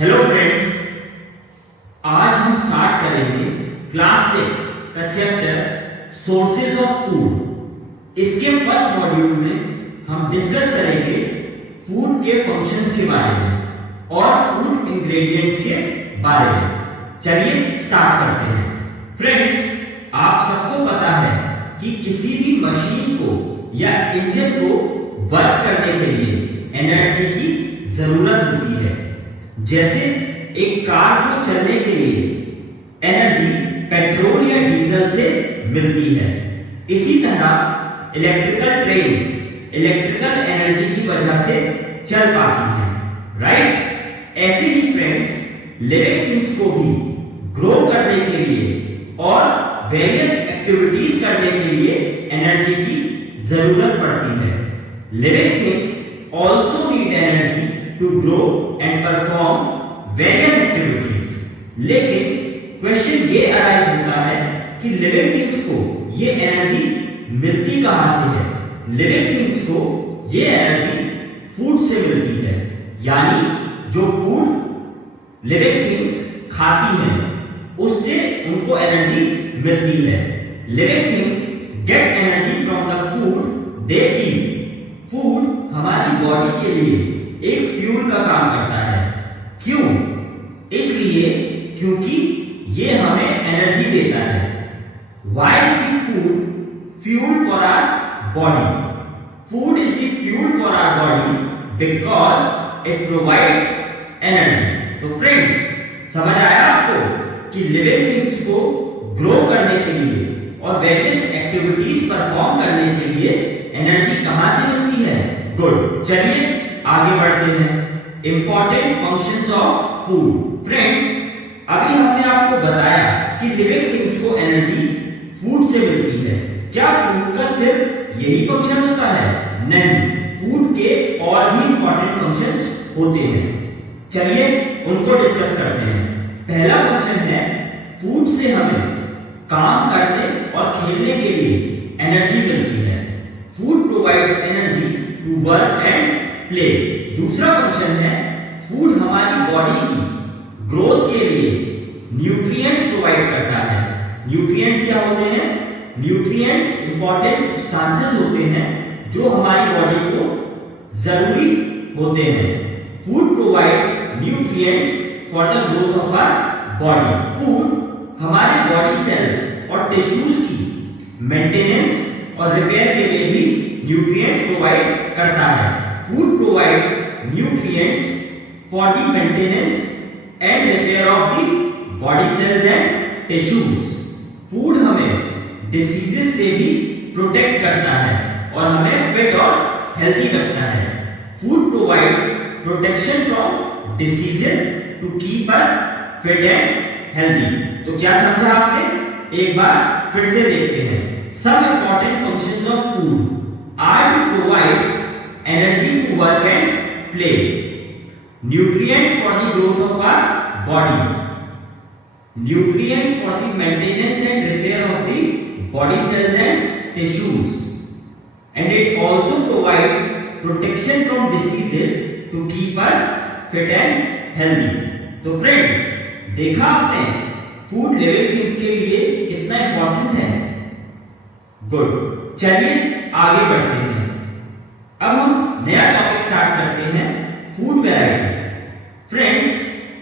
Hello friends, आज हम start करेंगे क्लास 6 का चैप्टर सोर्सेज ऑफ फूड। इसके फर्स्ट मॉड्यूल में हम डिस्कस करेंगे फूड के फंक्शंस के बारे में और फूड इंग्रेडिएंट्स के बारे में। चलिए स्टार्ट करते हैं। फ्रेंड्स, आप सबको पता है कि किसी भी मशीन को या इंजन को वर्क करने के लिए एनर्जी की जरूरत होती है। जैसे एक कार को चलने के लिए एनर्जी पेट्रोल या डीजल से मिलती है, इसी तरह इलेक्ट्रिकल ट्रेन्स इलेक्ट्रिकल एनर्जी की वजह से चल पाती हैं, राइट? ऐसे ही फ्रेंड्स, लिविंग थिंग्स को भी ग्रो करने के लिए और वेरियस एक्टिविटीज करने के लिए एनर्जी की जरूरत पड़ती है। Living things also need energy to grow and perform various activities। लेकिन क्वेश्चन ये अराइज होता है कि लिविंग थिंग्स को ये एनर्जी मिलती कहां से है? लिविंग थिंग्स को ये एनर्जी फूड से मिलती है, यानी जो फूड लिविंग थिंग्स खाती हैं उससे उनको एनर्जी मिलती है। Living things get energy from the food they eat. Food हमारी बॉडी के लिए एक फ्यूल का काम करता है। क्यों? इसलिए क्योंकि ये हमें एनर्जी देता है। Why is the food fuel for our body? Food is the fuel for our body because it provides energy। तो फ्रेंड्स, समझ आया आपको कि लिविंग थिंग्स को ग्रो करने के लिए और वेरियस एक्टिविटीज परफॉर्म करने के लिए एनर्जी कहां से मिलती है? गुड। चलिए आगे बढ़ते हैं। Important functions of food. Friends, अभी हमने आपको बताया कि लिविंग थिंग्स को एनर्जी फूड से मिलती है। क्या फूड का सिर्फ यही फंक्शन होता है? नहीं, फूड के और भी इंपॉर्टेंट फंक्शंस होते हैं। चलिए उनको डिस्कस करते हैं। पहला फंक्शन है, फूड से हमें काम करने और खेलने के लिए एनर्जी मिलती है। Food provides energy to work and play. दूसरा फंक्शन है, फूड हमारी बॉडी की ग्रोथ के लिए न्यूट्रिएंट्स प्रोवाइड करता है। न्यूट्रिएंट्स क्या होते हैं? न्यूट्रिएंट्स इंपॉर्टेंट सब्सटेंसेस होते हैं जो हमारी बॉडी को जरूरी होते हैं। Food provide nutrients for the growth of our body. Food हमारे बॉडी सेल्स और टिश्यूज की मेंटेनेंस और रिपेयर के लिए भी न्यूट्रिएंट्स प्रोवाइड करता है। Food provides nutrients for the maintenance and repair of the body cells and tissues। Food हमें diseases से भी प्रोटेक्ट करता है और हमें फिट और हेल्दी रखता है। Food provides protection from diseases to keep us fit and healthy। तो क्या समझा आपने? एक बार फिर से देखते हैं। Some important functions of food are to provide energy to work and play, nutrients for the growth of our body, nutrients for the maintenance and repair of the body cells and tissues, and it also provides protection from diseases to keep us fit and healthy। तो friends, देखा आपने food living things के लिए कितना important है। Good. चलिए आगे बढ़ते हैं। अब हम नया टॉपिक स्टार्ट करते हैं, फूड वैरायटी। फ्रेंड्स,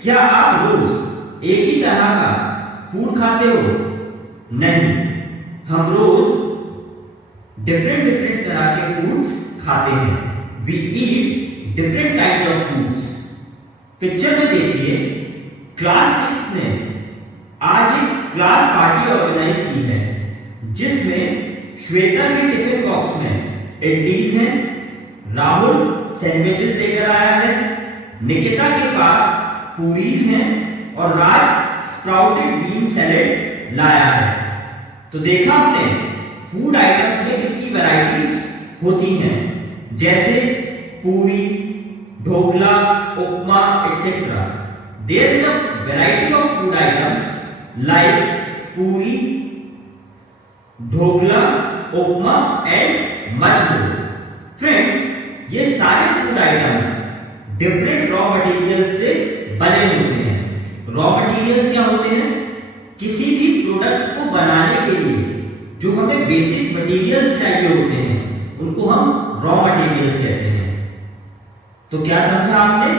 क्या आप रोज एक ही तरह का फूड खाते हो? नहीं, हम रोज डिफरेंट तरह के फूड्स खाते हैं। We eat different types of foods. Picture में देखिए, क्लास 6 ने आज एक क्लास पार्टी ऑर्गेनाइज की है जिसमें श्वेता के टिफिन बॉक्स में इडलीज हैं, राहुल सैंडविचेस लेकर आया है, निकिता के पास पूरीज हैं और राज स्प्राउटेड बीन सैलेड लाया है। तो देखा आपने फूड आइटम्स में कितनी वैरायटीज होती हैं, जैसे पूरी, ढोकला, उपमा etcetera. There is a variety of food items like puri, dhokla, upma and much more. Friends, ये सारे food items different raw material से बने मटेरियल्स क्या होते हैं? किसी भी प्रोडक्ट को बनाने के लिए जो हमें बेसिक मटेरियल्स चाहिए होते हैं उनको हम रॉ मटेरियल्स कहते हैं। तो क्या समझा आपने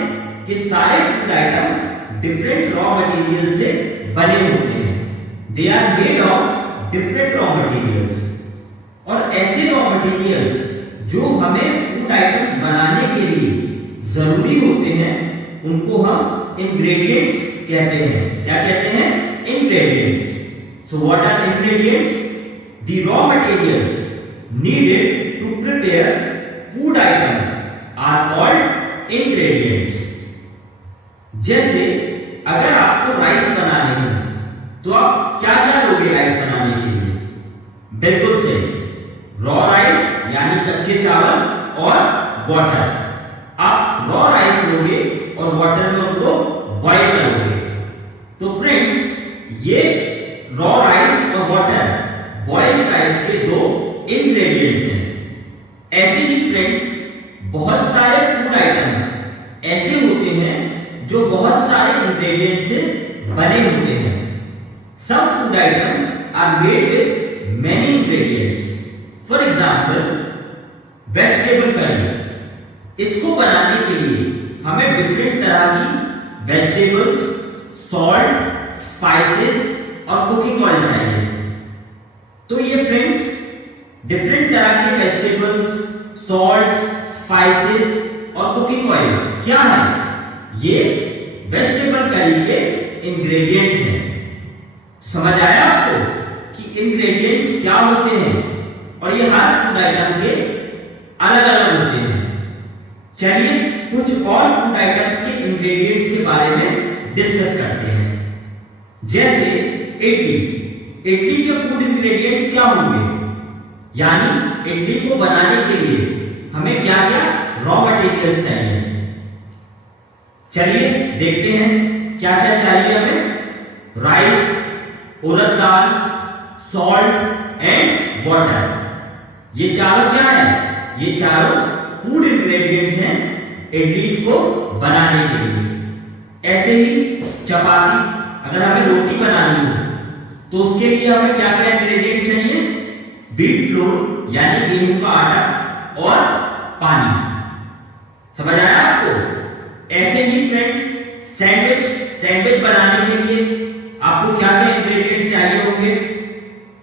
कि सारे food items different raw material से बने होते हैं। They are made of different raw materials. और ऐसे रॉ मटेरियल्स जो हमें फूड आइटम्स बनाने के लिए जरूरी होते हैं उनको हम इंग्रेडिएंट्स कहते हैं। क्या कहते हैं? Ingredients. So what are ingredients? The raw materials needed to prepare food items are called ingredients. जैसे अगर आपको राइस बनाने हो तो आप क्या क्या लोगे राइस बनाने के लिए? बिल्कुल सही, रॉ राइस यानी कच्चे चावल और वाटर। आप रॉ राइस लोगे और वाटर में उनको बॉईल करोगे। तो फ्रेंड्स, ये रॉ राइस और वाटर बॉइल्ड राइस के दो इंग्रेडिएंट्स हैं। ऐसे ही फ्रेंड्स, बहुत सारे फूड आइटम्स ऐसे होते हैं जो बहुत सारे इंग्रेडिएंट से बने होते हैं। Some food items are made with many ingredients. For example, vegetable curry, इसको बनाने के लिए हमें डिफरेंट तरह की वेजिटेबल्स, सॉल्ट, स्पाइसेस और कुकिंग ऑयल चाहिए। तो ये फ्रेंड्स, डिफरेंट तरह के वेजिटेबल्स, सॉल्ट, स्पाइसेस और कुकिंग ऑयल क्या है? ये वेजिटेबल करी के इंग्रेडिएंट्स हैं। समझ आया आपको कि इंग्रेडिएंट्स क्या होते हैं और ये हर फूड आइटम के अलग अलग होते हैं। चलिए कुछ और फूड आइटम्स के इंग्रेडिएंट्स के बारे में डिस्कस करते हैं। जैसे इडली। इडली के फूड इंग्रेडिएंट्स क्या होंगे? यानी इडली को बनाने के लिए हमें क्या क्या रॉ मटेरियल्स चाहिए। चलिए देखते हैं क्या क्या चाहिए हमें। Rice, urad dal, salt and water. ये चारों क्या है? ये चारों फूड इंग्रेडिएंट्स हैं इडली को बनाने के लिए। ऐसे ही चपाती, अगर हमें रोटी बनानी हो तो उसके लिए हमें क्या क्या इंग्रेडिएंट्स चाहिए? व्हीट फ्लोर यानी गेहूं का आटा और पानी। समझ आया आपको? ऐसे ही फ्रेंड्स, सैंडविच बनाने के लिए आपको क्या क्या इंग्रेडिएंट्स चाहिए होंगे?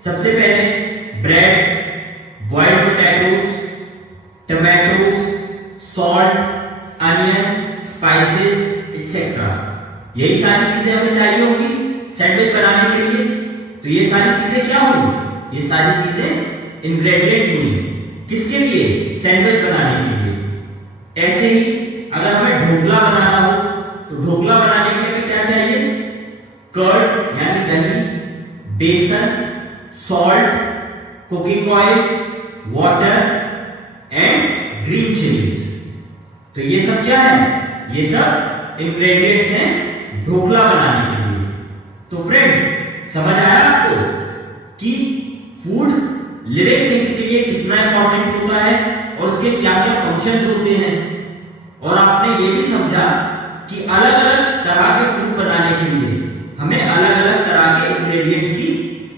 सबसे पहले bread, boiled potatoes, tomatoes, salt, onion, spices etcetera. यही सारी चीजें हमें चाहिए होंगी सैंडविच बनाने के लिए। तो ये सारी चीजें क्या हुई? ये सारी चीजें इंग्रेडिएंट्स हुई। किसके लिए? सैंडविच बनाने के लिए। ऐसे ही अगर हमें ढोकला बनाना हो तो ढोकला बनाने के लिए क्या चाहिए? कर्ड यानी दही, बेसन, salt, cooking oil, water and green chillies. तो ये सब क्या है? ये सब इंग्रेडिएंट्स हैं ढोकला बनाने के लिए। तो फ्रेंड्स, समझ आया आपको कि फूड लिविंग थिंग्स के लिए कितना इंपॉर्टेंट होता है और उसके क्या क्या फंक्शंस होते हैं। और आपने ये भी समझा कि अलग अलग तरह के फूड बनाने के लिए हमें अलग अलग तरह के इंग्रेडिएंट्स की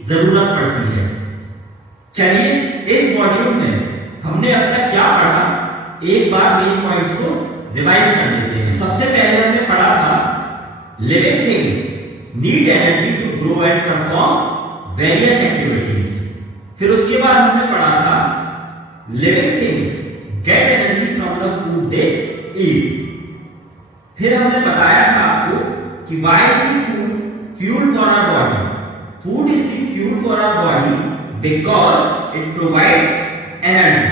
जरूरत पड़ती है। चलिए इस मॉड्यूल में हमने अब तक क्या पढ़ा, एक बार मेन पॉइंट्स को रिवाइज कर लेते हैं। सबसे पहले हमने पढ़ा था living things need energy to grow and perform various activities. फिर उसके बाद हमने पढ़ा था living things get energy from the food they eat. फिर हमने बताया था आपको कि why is the food fuel for our body. Food is the fuel for our body because it provides energy.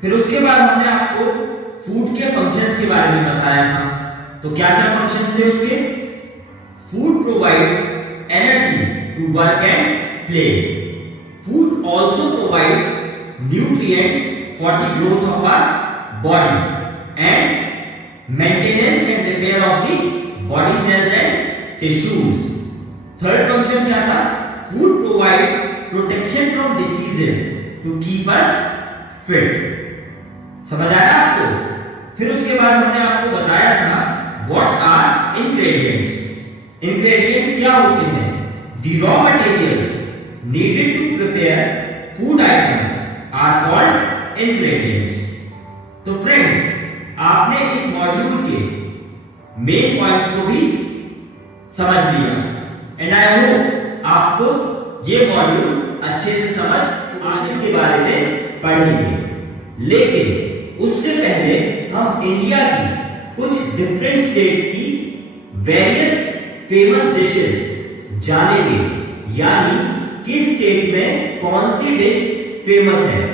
फिर उसके बाद हमने आपको फूड के फंक्शंस के बारे में बताया था। तो क्या क्या फंक्शंस थे उसके? Food provides energy to work and play. Food also provides nutrients for the growth of our body and maintenance and repair of the body cells and tissues. Third function क्या था? Food provides protection from diseases to keep us fit. समझ आया आपको? फिर उसके बाद हमने आपको बताया था व्हाट आर इंग्रेडिएंट्स। इंग्रेडिएंट्स क्या होते हैं? The raw materials needed to prepare food items are called ingredients. तो फ्रेंड्स, आपने इस मॉड्यूल के मेन पॉइंट्स को भी समझ लिया एंड आई होप आपको ये मॉड्यूल अच्छे से समझ आज इसके बारे में पढ़ेंगे। लेकिन उससे पहले हम इंडिया की कुछ डिफरेंट स्टेट्स की वेरियस फेमस डिशेस जानेंगे, यानी किस स्टेट में कौन सी डिश फेमस है।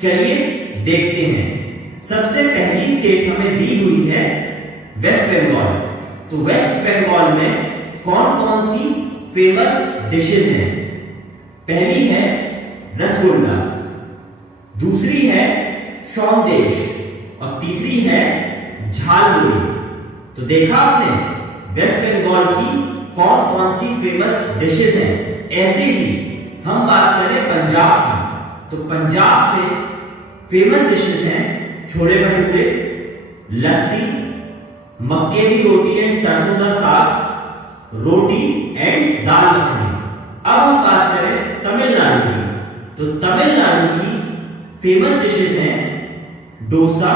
चलिए देखते हैं। सबसे पहली स्टेट हमें दी हुई है वेस्ट बंगाल। तो वेस्ट बंगाल में कौन कौन सी फेमस डिशेस हैं? पहली है रसगुल्ला, दूसरी है सौंदेश और तीसरी है झालमुड़ी। तो देखा आपने वेस्ट बंगाल की कौन कौन सी फेमस डिशेस हैं। ऐसे ही हम बात करें पंजाब की, तो पंजाब में फेमस डिशेस हैं छोले भटूरे, लस्सी, मक्के की रोटी एंड सरसों का साग, रोटी एंड दाल मखनी। अब हम बात करें तमिलनाडु की, तो तमिलनाडु की फेमस डिशेस हैं डोसा,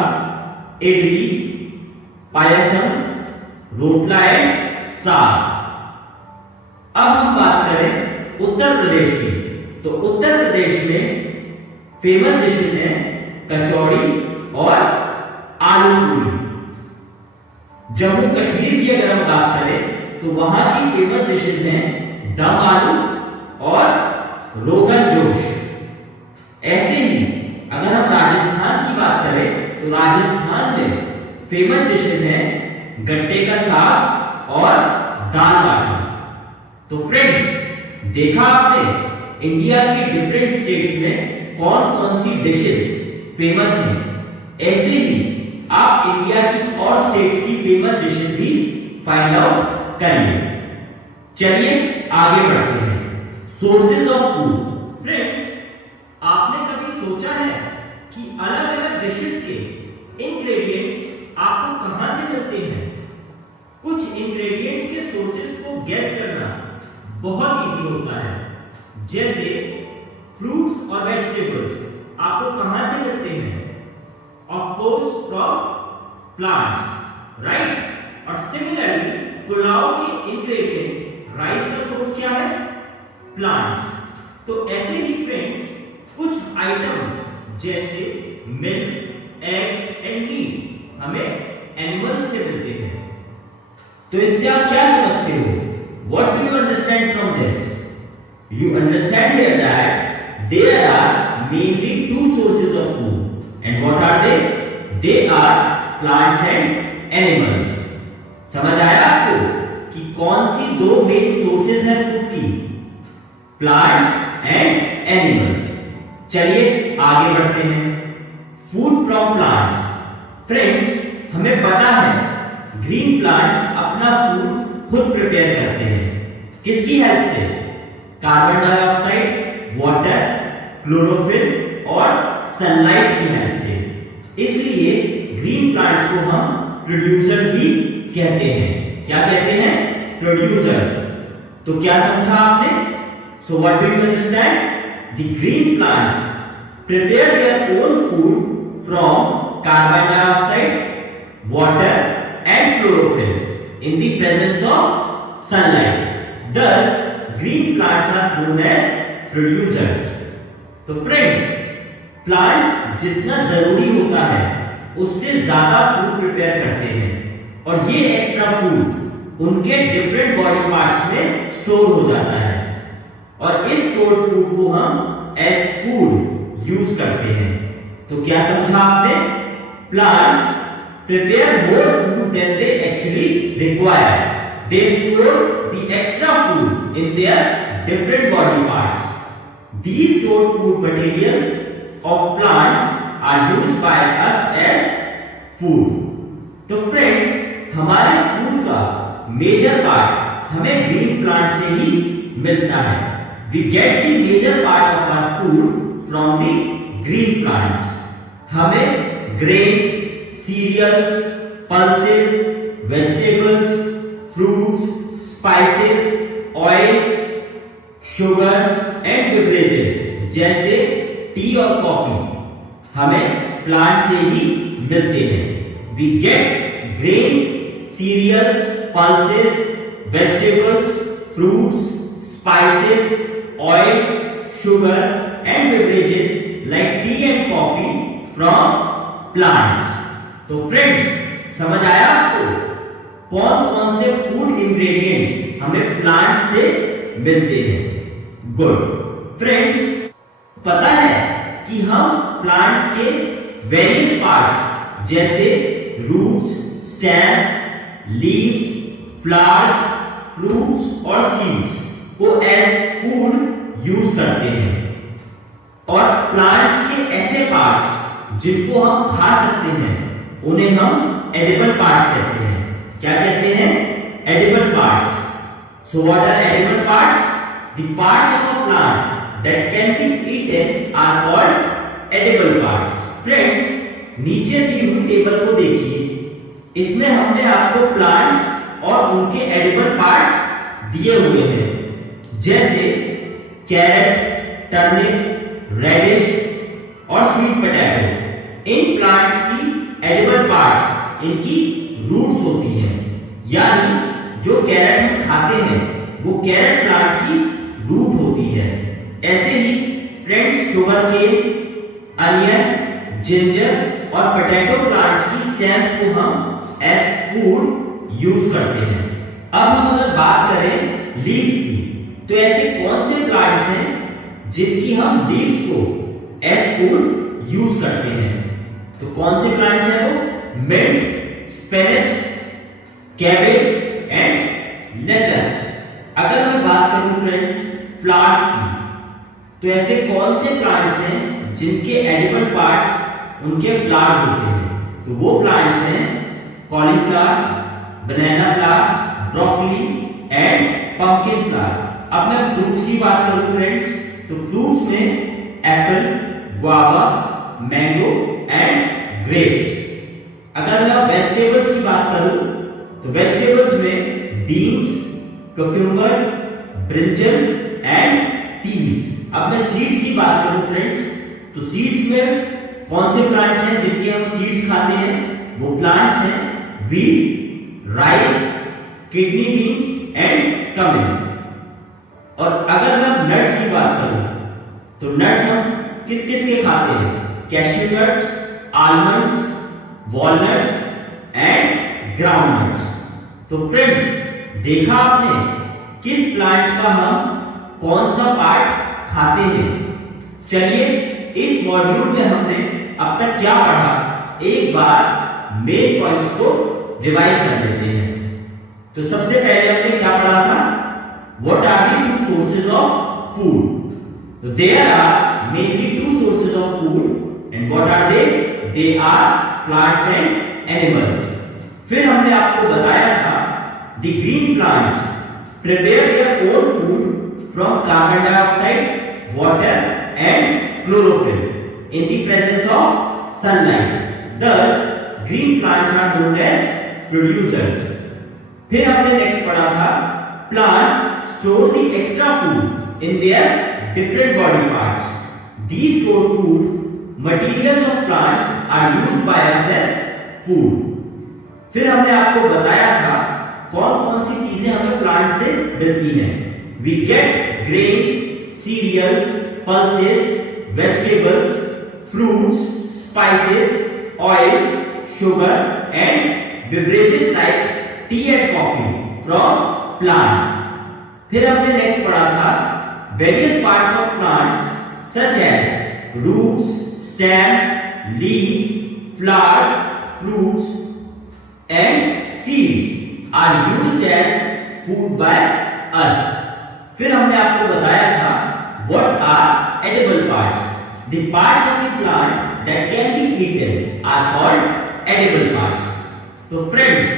इडली, पायसम, रोटला एंड साग। अब हम बात करें उत्तर प्रदेश की, तो उत्तर प्रदेश में फेमस डिशेस हैं कचौड़ी और आलू पूरी। जम्मू कश्मीर की अगर हम बात करें तो वहां की फेमस डिशेस हैं दम आलू और रोगन जोश। ऐसे ही अगर हम राजस्थान की बात करें तो राजस्थान में फेमस डिशेस हैं गट्टे का साग और दाल बाटी। तो फ्रेंड्स, देखा आपने इंडिया की डिफरेंट स्टेट्स में कौन कौन सी डिशेस फेमस हैं। ऐसे ही आप इंडिया की और स्टेट्स की फेमस डिशेस भी फाइंड आउट करिए। चलिए आगे बढ़ते हैं। Sources of food. फ्रेंड्स, आपने कभी सोचा है कि अलग अलग डिशेस के इंग्रेडिएंट्स आपको कहां से मिलते हैं? कुछ इंग्रेडिएंट्स के सोर्सेज को गेस करना बहुत इजी होता है। जैसे फ्रूट्स और वेजिटेबल्स आपको कहां से मिलते हैं? Of course from plants, right? और सिमिलरली पुलाव के इंग्रेडिएंट राइस का सोर्स क्या है? प्लांट्स। तो ऐसे ही फ्रेंड्स, कुछ आइटम्स जैसे मिल्क, एग्स एंड मीट हमें एनिमल्स से मिलते हैं। तो इससे आप क्या समझते हो? What do you understand from this? You understand here that there are mainly two sources of food. And what are they? They are plants and animals. समझ आया आपको कि कौन सी दो मेन सोर्सेज हैं फूड की? Plants and animals. चलिए आगे बढ़ते हैं। Food from plants. फ्रेंड्स, हमें पता है ग्रीन प्लांट्स अपना फूड खुद प्रिपेयर करते हैं। किसकी हेल्प से? कार्बन डाइऑक्साइड, वाटर, क्लोरोफिल और सनलाइट की हेल्प से। इसलिए ग्रीन प्लांट्स को हम प्रोड्यूसर्स भी कहते हैं। क्या कहते हैं? प्रोड्यूसर्स। तो क्या समझा आपने? So what do you understand? The green plants prepare their own food from carbon dioxide, water and chlorophyll in the presence of sunlight. Thus, green plants are known as producers. तो friends, plants जितना जरूरी होता है उससे ज्यादा food prepare करते हैं और ये एक्स्ट्रा फूड उनके डिफरेंट बॉडी पार्ट्स में स्टोर हो जाता है और इस स्टोर्ड फूड को हम एज फूड यूज करते हैं। तो क्या समझा आपने? Plants prepare more food than they actually require. They store the extra food in their different body parts. These stored food materials of plants are used by us as food. तो friends, हमारे food का major part हमें green plant से ही मिलता है। We get the major part of our food from the green plants. हमें grains, cereals, pulses, vegetables, fruits, spices, oil, sugar and beverages जैसे T और कॉफी हमें प्लांट से ही मिलते हैं। We get grains, cereals, pulses, vegetables, fruits, spices, oil, sugar and beverages like tea and coffee from plants। तो friends समझ आया आपको कौन कौन से फूड इंग्रेडिएंट्स हमें प्लांट से मिलते हैं? गुड फ्रेंड्स, पता है कि हम प्लांट के वेरियस पार्ट्स जैसे roots, stems, leaves, flowers, fruits और सीड्स को एज फूड यूज करते हैं और प्लांट्स के ऐसे पार्ट्स जिनको हम खा सकते हैं उन्हें हम एडिबल पार्ट्स कहते हैं। क्या कहते हैं? Edible parts. So what are edible parts? The parts of a plant that can be eaten are called edible parts। Friends नीचे दी हुई टेबल को देखिए, इसमें हमने आपको प्लांट्स और उनके एडिबल पार्ट्स दिए हुए हैं जैसे कैरेट, टर्निप, रेडिश और स्वीट पोटैटो। इन प्लांट्स की एडिबल पार्ट्स इनकी रूट्स होती हैं, यानी जो कैरेट हम खाते हैं वो कैरेट प्लांट की रूट होती है। ऐसे ही friends sugar cane, onion, ginger और पोटैटो प्लांट्स की स्टेम्स को हम एज फूड यूज करते हैं। अब हम अगर बात करें लीव्स की, तो ऐसे कौन से प्लांट्स हैं जिनकी हम लीव्स को एज फूड यूज करते हैं? तो कौन से प्लांट्स हैं वो? Mint, spinach, cabbage and lettuce. अगर मैं बात करूं फ्रेंड्स फ्लावर्स की, तो ऐसे कौन से प्लांट्स हैं जिनके एडिबल पार्ट्स उनके फ्लावर्स होते हैं? तो वो प्लांट्स हैं cauliflower, banana flower, broccoli and pumpkin flower. अब मैं फ्रूट्स की बात करूं फ्रेंड्स, तो फ्रूट्स में apple, guava, mango and grapes. अगर मैं वेजिटेबल्स की बात करूं, तो वेजिटेबल्स में beans, cucumber, brinjal and peas. अब मैं सीड्स की बात करूं फ्रेंड्स, तो सीड्स में कौन से प्लांट्स हैं जिनके हम सीड्स खाते हैं? वो प्लांट्स हैं wheat, rice, kidney beans and cumin. और अगर मैं नट्स की बात करूं, तो नट्स हम किस किस के खाते हैं? Cashew nuts, almonds, walnuts and groundnuts. तो फ्रेंड्स देखा आपने किस प्लांट का हम कौन सा पार्ट खाते हैं। चलिए इस मॉड्यूल में हमने अब तक क्या पढ़ा, एक बार मेन पॉइंट्स को रिवाइज कर लेते हैं। तो सबसे पहले हमने क्या पढ़ा था? What are the two sources of food? तो there are mainly two sources of food and what are they? They are plants and animals. फिर हमने आपको बताया था the green plants prepare their own food from carbon dioxide, water and chlorophyll in the presence of sunlight. Thus, green plants are known as producers. फिर हमने next पढ़ा था plants store the extra food in their different body parts. These stored food materials of plants are used by us as food. फिर हमने आपको बताया था कौन कौन सी चीजें हमें प्लांट से मिलती हैं। We get grains, cereals, pulses, vegetables, fruits, spices, oil, sugar and beverages like tea and coffee from plants. फिर हमने नेक्स्ट पढ़ा था various parts of plants such as roots, stems, leaves, flowers, fruits and seeds are used as food by us। फिर हमने आपको बताया था what are edible parts? The parts of the plant that can be eaten are called edible parts। तो friends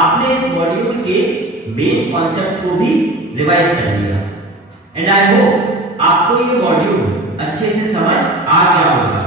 आपने इस module के main concept को भी रिवाइज कर लिया एंड आई होप आपको ये मॉड्यूल अच्छे से समझ आ गया होगा।